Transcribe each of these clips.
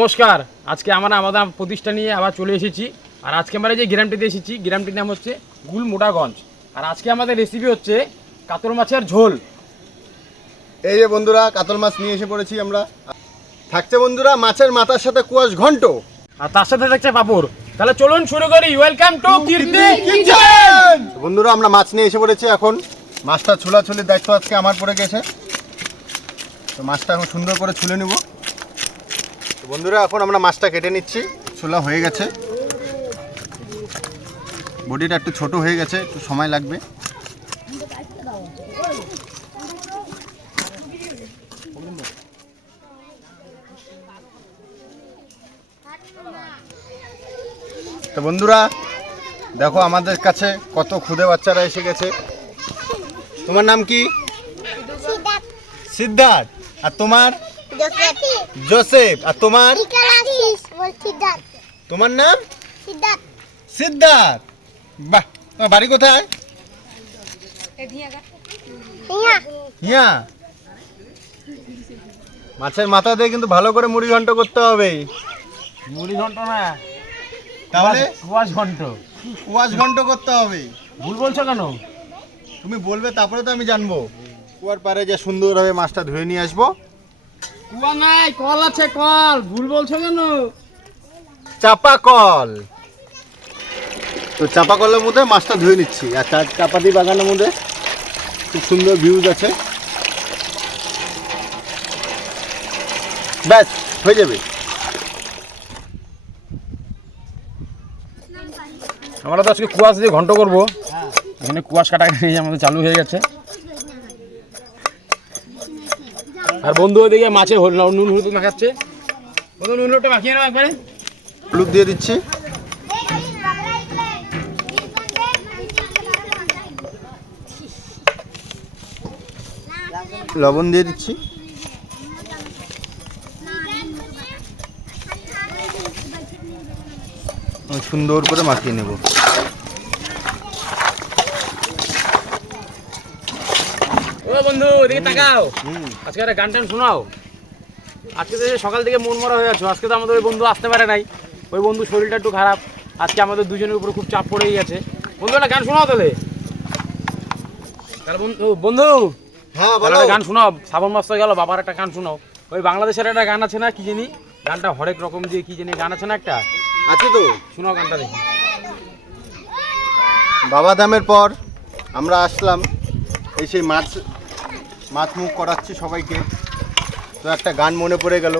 নমস্কার। আজকে আমরা আমাদের প্রতিষ্ঠান নিয়ে আবার চলে এসেছি। আর আজকে আমরা যে গ্রামটিতে এসেছি গ্রামটির নাম হচ্ছে গুল মোটাগঞ্জ আর আজকে আমাদের রেসিপি হচ্ছে কাতল মাছের ঝোল। এই যে বন্ধুরা কাতল মাছ নিয়ে এসে পড়েছি আমরা। থাকছে বন্ধুরা মাছের মাথার সাথে কুয়াশ ঘন্ট। আর তার সাথে থাকছে পাপড়। তাহলে চলুন শুরু করি। ওয়েলকাম টু কীর্তি কিচেন বন্ধুরা আমরা মাছ নিয়ে এসে পড়েছি এখন। মাছটা ছোলাছুলির দায়িত্ব আজকে আমার পড়ে গেছে। তো মাছটা এখন সুন্দর করে ছুলে নেব। বন্ধুরা এখন আমরা মাছটা কেটে নিচ্ছি। ছোলা হয়ে গেছে। বডিটা একটু ছোট হয়ে গেছে একটু সময় লাগবে। তো বন্ধুরা দেখো আমাদের কাছে কত খুদে বাচ্চারা এসে গেছে। তোমার নাম কি? সিদ্ধার্থ। সিদ্ধার্থ। আর তোমার? জোসেফ জোসেফ আর তোমার? তোমার নাম? সিদ্ধার্থ সিদ্ধার্থ বাহ তোমার বাড়ি কোথায়? মাছের মাথা দিয়ে কিন্তু ভালো করে মুড়ি ঘন্ট করতে হবে। মুড়ি ঘন্ট না। তাহলে? কুয়াশ ঘন্ট। কুয়াশ ঘন্ট করতে হবে। ভুল বলছো কেন? তুমি বলবে তারপরে তো আমি জানব। কুয়ার পারে যে সুন্দরভাবে মাছটা ধুয়ে নিয়ে আসব। কুয়া নাই কল আছে কল। ভুল বলছো কেন? চাপা কল। তো চাপা কলের মধ্যে মাছটা ধুয়ে নিচ্ছি। আর চার চাপাতি বাগানের মধ্যে খুব সুন্দর ভিউজ আছে। ব্যাস হয়ে যাবে। আমরা তো আজকে কুয়াশ দিয়ে ঘন্ট করব। এখানে কুয়াশ কাটা নিয়ে আমাদের চালু হয়ে গেছে। আর বন্ধু ওদিকে মাছে নুন হলুদ মাখাচ্ছে। বন্ধু, নুন হলুদটা মাখিয়ে নাও একবারে। হলুদ দিয়ে দিচ্ছি। লবণ দিয়ে দিচ্ছি। সুন্দর করে মাখিয়ে নেব। এদিকে তাকাও। আজকে একটা গান টান শোনাও। আজকে তো সকাল থেকে মন মরা হয়ে আছো আজকে তো আমাদের ওই বন্ধু আসতে পারে নাই। ওই বন্ধু শরীরটা একটু খারাপ। আজকে আমাদের দুজনের উপর খুব চাপ পড়েই গেছে। বন্ধু একটা গান শোনাও তাহলে। তাহলে বন্ধু বন্ধু। হ্যাঁ গান শোনাও। শ্রাবণ মাস গেল বাবার একটা গান শোনাও। ওই বাংলাদেশের একটা গান আছে না কি জানি? গানটা হরেক রকম দিয়ে কি জানি গান আছে না একটা? আছে তো। শোনাও গানটা দেখি। বাবা ধামের পর আমরা আসলাম এই সেই মাছ মাছ মুখ করাচ্ছি সবাইকে। তো একটা গান মনে পড়ে গেল।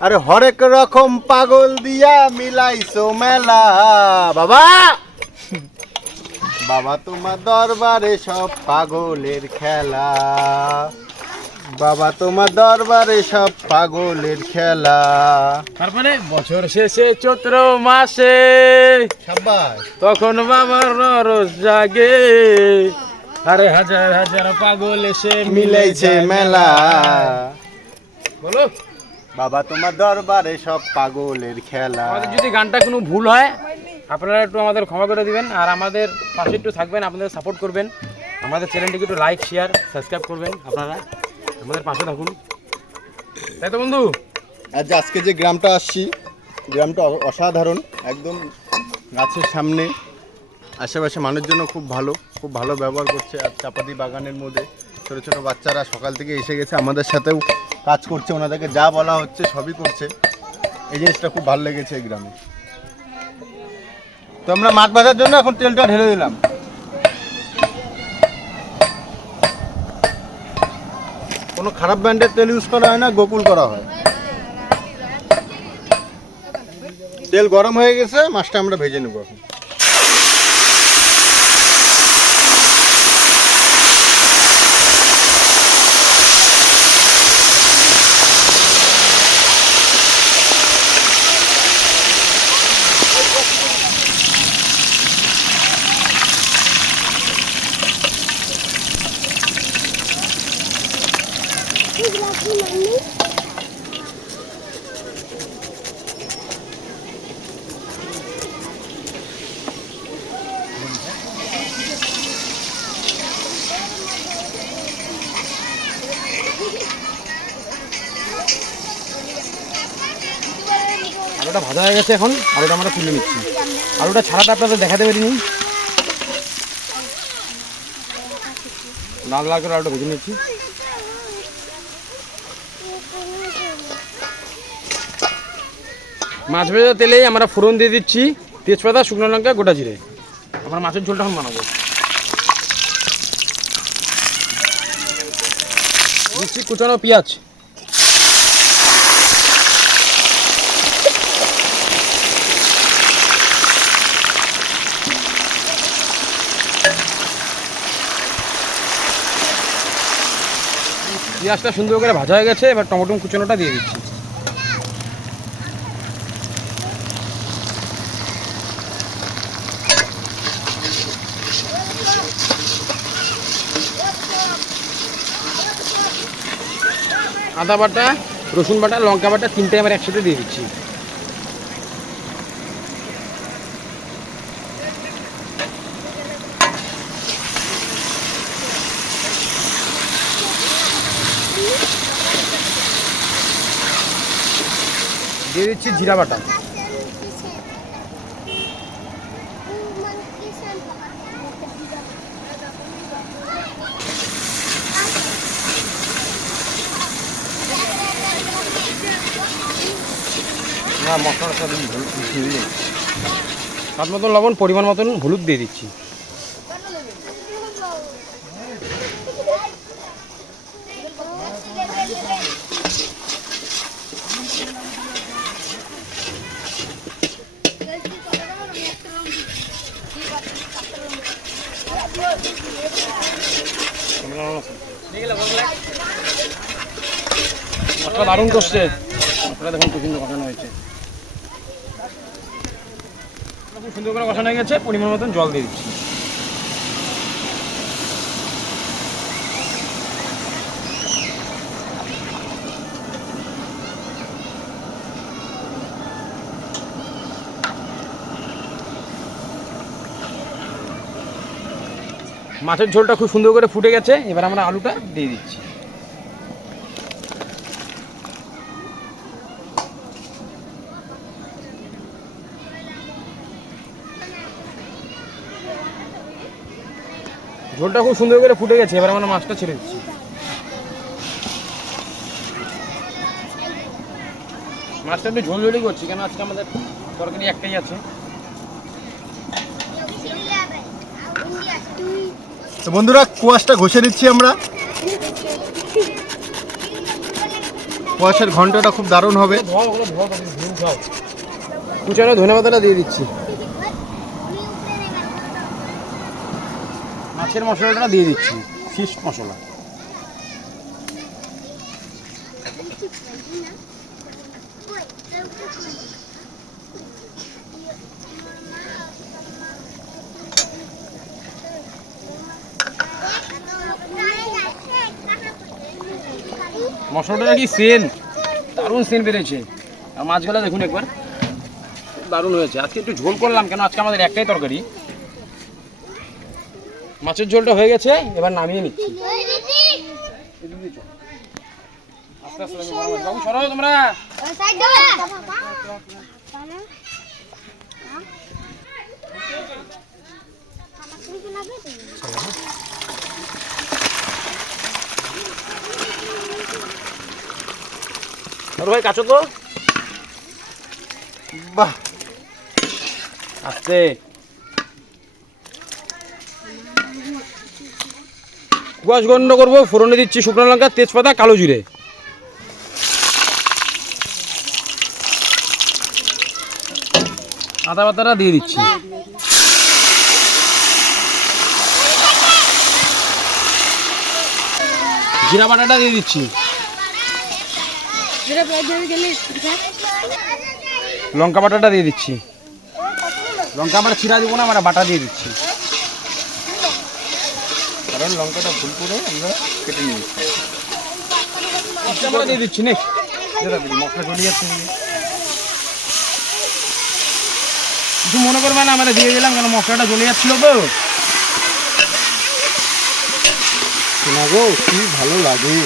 আরে হরেক রকম পাগল দিয়া মিলাইছো মেলা। বাবা! বাবা তোমার দরবারে সব পাগলের খেলা। বাবা তোমার দরবারে সব পাগলের খেলা। তারপরে বছর শেষে চৈত্র মাসে তখন বাবার রস জাগে। আরে হাজার হাজার পাগল এসে মিলাইছে মেলা বলো। বাবা তোমার দরবারে সব পাগলের খেলা। আমাদের যদি গানটা কোনো ভুল হয় আপনারা একটু আমাদের ক্ষমা করে দিবেন আর আমাদের পাশে একটু থাকবেন আপনাদের সাপোর্ট করবেন। আমাদের চ্যানেলটিকে একটু লাইক শেয়ার সাবস্ক্রাইব করবেন আপনারা। আমাদের পাশে থাকুন। তাই তো বন্ধু? আজ আজকে যে গ্রামটা আসছি গ্রামটা অসাধারণ একদম গাছের সামনে। আশেপাশে মানুষজনও খুব ভালো। খুব ভালো ব্যবহার করছে আর চাপাতি বাগানের মধ্যে। ছোটো ছোটো বাচ্চারা সকাল থেকে এসে গেছে, আমাদের সাথেও কাজ করছে, ওনাদেরকে যা বলা হচ্ছে সবই করছে। এই জিনিসটা খুব ভালো লেগেছে এই গ্রামে। তো আমরা মাছ ভাজার জন্য এখন তেলটা ঢেলে দিলাম। কোনো খারাপ ব্র্যান্ডের তেল ইউজ করা হয় না, গোকুল করা হয়। তেল গরম হয়ে গেছে, মাছটা আমরা ভেজে নেব এখন। আলুটা ভাজা হয়ে গেছে এখন, আলুটা আমরা তুলে নিচ্ছি। আলুটা ছাড়াটা আপনাদের দেখাতে পারিনি। লাল লাল করে আলুটা ভেজে নিচ্ছি। মাছ ভেজা তেলে আমরা ফোড়ন দিয়ে দিচ্ছি তেজপাতা শুকনো লঙ্কা গোটা জিরে। আমার মাছের ঝোলটা এখন বানাবো। দিচ্ছি কুচানো পেঁয়াজ। পেঁয়াজটা সুন্দর করে ভাজা হয়ে গেছে, এবার টমেটো কুচানোটা দিয়ে দিচ্ছি। আদা বাটা, রসুন বাটা, লঙ্কা বাটা তিনটে আমার একসাথে দিয়ে দিচ্ছি। দিয়ে দিচ্ছি জিরা বাটা। না দিই স্বাদ মতন লবণ পরিমাণ মতন হলুদ দিয়ে দিচ্ছি মশলা দারুণ করছে। মশলা দেখুন কি সুন্দর কষানো হয়েছে খুব সুন্দর করে কষানো হয়ে গেছে পরিমাণ মতন জল দিয়ে দিচ্ছি। মাছের ঝোলটা খুব সুন্দর করে ফুটে গেছে এবার আমরা আলুটা দিয়ে দিচ্ছি। ঝোলটা খুব সুন্দর করে ফুটে গেছে এবার আমরা মাছটা ছেড়ে দিচ্ছি। মাছটা একটু ঝোল ঝোলই করছি কেন আজকে আমাদের তরকারি একটাই আছে। তো বন্ধুরা কুয়াশটা ঘষে নিচ্ছি আমরা। কুয়াশের ঘন্টাটা খুব দারুণ হবে। কুচানো ধনে পাতাটা দিয়ে দিচ্ছি। মাছের মশলাটা দিয়ে দিচ্ছি, ফিশ মশলা। মশলাটা কি সেন, দারুণ সেন বেড়েছে আর মাছগুলো দেখুন একবার, দারুণ হয়েছে। আজকে একটু ঝোল করলাম কেন? আজকে আমাদের একটাই তরকারি। মাছের ঝোলটা হয়ে গেছে এবার নামিয়ে নিচ্ছি। বাবু সরাও তোমরা ভাই কাছো তো? বাহ। আস্তে। কুয়াশ গন্ড করব ফোড়নে দিচ্ছি শুকনো লঙ্কা তেজপাতা কালো জিরে। আদা পাতাটা দিয়ে দিচ্ছি। জিরা বাটাটা দিয়ে দিচ্ছি। লঙ্কা বাটাটা দিয়ে দিচ্ছি। লঙ্কা আমরা ছিঁড়া দিব না আমরা বাটা দিয়ে দিচ্ছি। কারণ লঙ্কাটা ভুল করে আমরা কেটে নিয়েছি দিয়ে দিচ্ছি নে। মশলা চলে যাচ্ছে? কিছু মনে করবে না আমরা দিয়ে দিলাম কেন মশলাটা জ্বলে যাচ্ছিল তো? শোনা গো কি ভালো লাগে।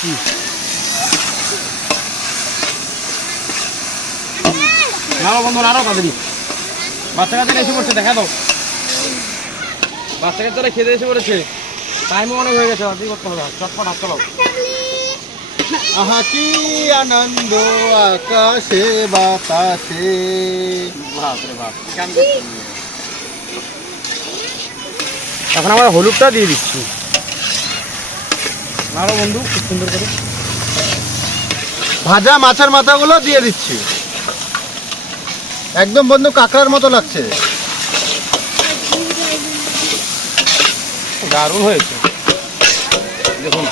দিচ্ছি নাড়ো বন্ধু নাড়ো তাড়াতাড়ি বাচ্চা কাচ্চারা এসে পড়ছে, দেখা দাও। বাচ্চা কাচ্চারা খেতে এসে পড়েছে। টাইমও অনেক হয়ে গেছে তাড়াতাড়ি করতে হবে? চটপট হাত চালাও। আহা, কি আনন্দ, আকাশে, বাতাসে। এখন আমরা হলুদটা দিয়ে দিচ্ছি। নাড়ো বন্ধু, খুব সুন্দর করে। ভাজা মাছের মাথাগুলো দিয়ে দিচ্ছি। একদম বন্ধু কাঁকড়ার মতো লাগছে। দারুণ হয়েছে। দেখুন।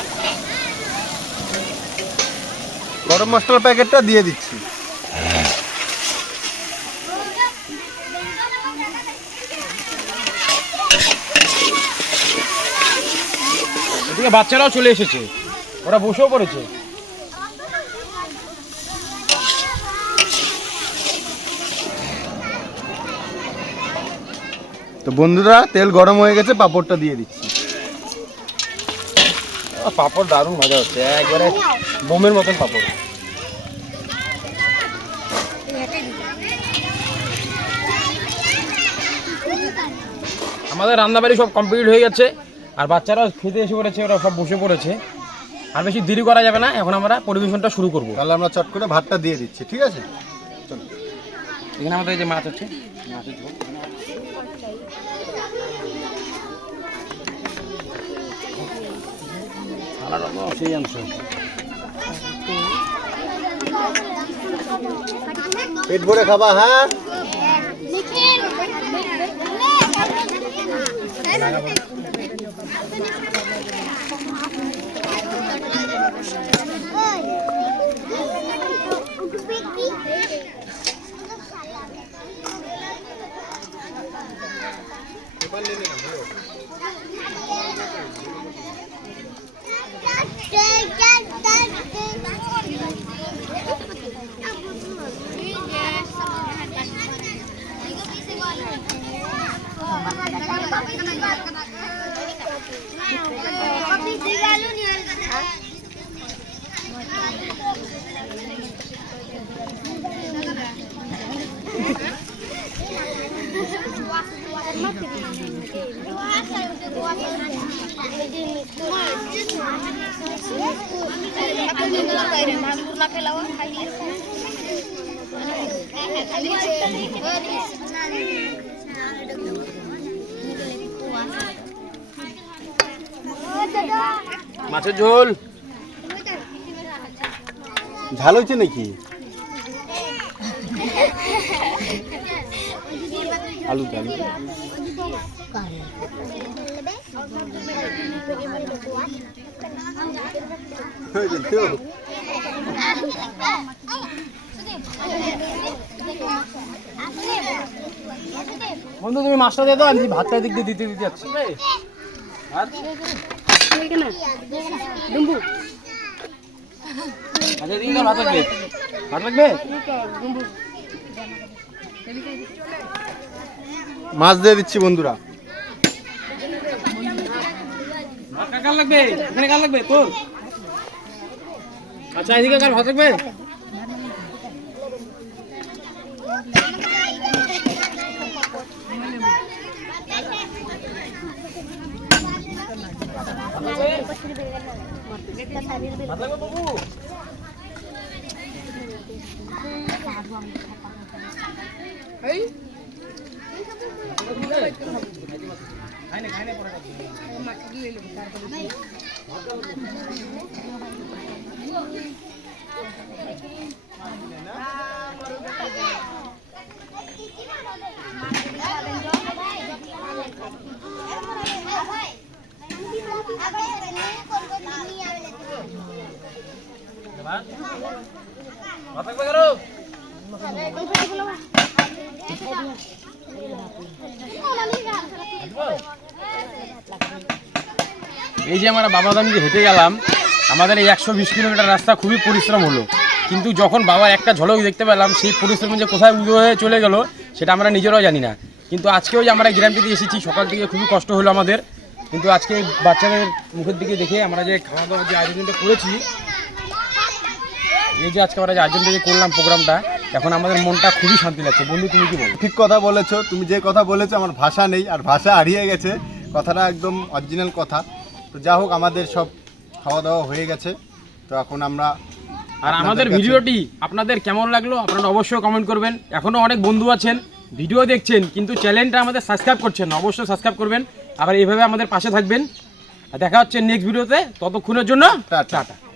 গরম মশলার প্যাকেটটা দিয়ে দিচ্ছি। এদিকে বাচ্চারাও চলে এসেছে। ওরা বসেও পড়েছে। তো বন্ধুরা তেল গরম হয়ে গেছে পাঁপড়টা দিয়ে দিচ্ছি। পাঁপড় দারুণ মজা হচ্ছে একবারে বোমের মতন পাঁপড়। আমাদের রান্নাবাড়ি সব কমপ্লিট হয়ে গেছে আর বাচ্চারাও খেতে এসে পড়েছে ওরা সব বসে পড়েছে। আর বেশি দেরি করা যাবে না এখন আমরা পরিবেশনটা শুরু করব। তাহলে আমরা চট করে ভাতটা দিয়ে দিচ্ছি ঠিক আছে? এখানে আমাদের যে মাছ আছে। মাছের ঝোল সেই অংশ পেট ভরে খাবা হ্যাঁ? মাছের ঝোল। ঝাল হয়েছে নাকি? আলু আলু? বন্ধু তুমি মাছটা দিয়ে দাও আমি ভাতটা দিক দিয়ে দিতে দিতে যাচ্ছি। আর? আচ্ছা এদিকে ভাত লাগবে ভাত লাগবে মাছ দিয়ে দিচ্ছি বন্ধুরা ভাত কার লাগবে? এখানে কার লাগবে? তোর। আচ্ছা এদিকে কার ভাত লাগবে ভাত লাগবে বাবু Matang pa! এই যে আমরা বাবাধাম যে হেঁটে গেলাম, আমাদের এই একশো বিশ কিলোমিটার রাস্তা খুবই পরিশ্রম হলো। কিন্তু যখন বাবার একটা ঝলক দেখতে পেলাম, সেই পরিশ্রম যে কোথায় উদয় হয়ে চলে গেল, সেটা আমরা নিজেরাও জানি না। কিন্তু আজকেও যে আমরা গ্রামটিতে এসেছি, সকাল থেকে খুবই কষ্ট হলো আমাদের। কিন্তু আজকে বাচ্চাদের মুখের দিকে দেখে আমরা যে খাওয়া দাওয়ার যে আয়োজনটা করেছি, এই যে আজকে আমরা যে আয়োজনটা যে করলাম প্রোগ্রামটা, এখন আমাদের মনটা খুবই শান্তি লাগছে। বন্ধু, তুমি কি বলো? ঠিক কথা বলেছ। তুমি যে কথা বলেছ, আমার ভাষা নেই, আর ভাষা হারিয়ে গেছে। কথাটা একদম অরিজিনাল কথা। তো যা হোক আমাদের সব খাওয়া দাওয়া হয়ে গেছে। তো এখন আমরা আর আমাদের ভিডিওটি আপনাদের কেমন লাগল আপনারা অবশ্যই কমেন্ট করবেন। এখনও অনেক বন্ধু আছেন ভিডিও দেখছেন কিন্তু চ্যানেলটা আমাদের সাবস্ক্রাইব করছেন না অবশ্যই সাবস্ক্রাইব করবেন। আবার এইভাবে আমাদের পাশে থাকবেন। আর দেখা হচ্ছে নেক্সট ভিডিওতে ততক্ষণের জন্য টাটা। টাটা।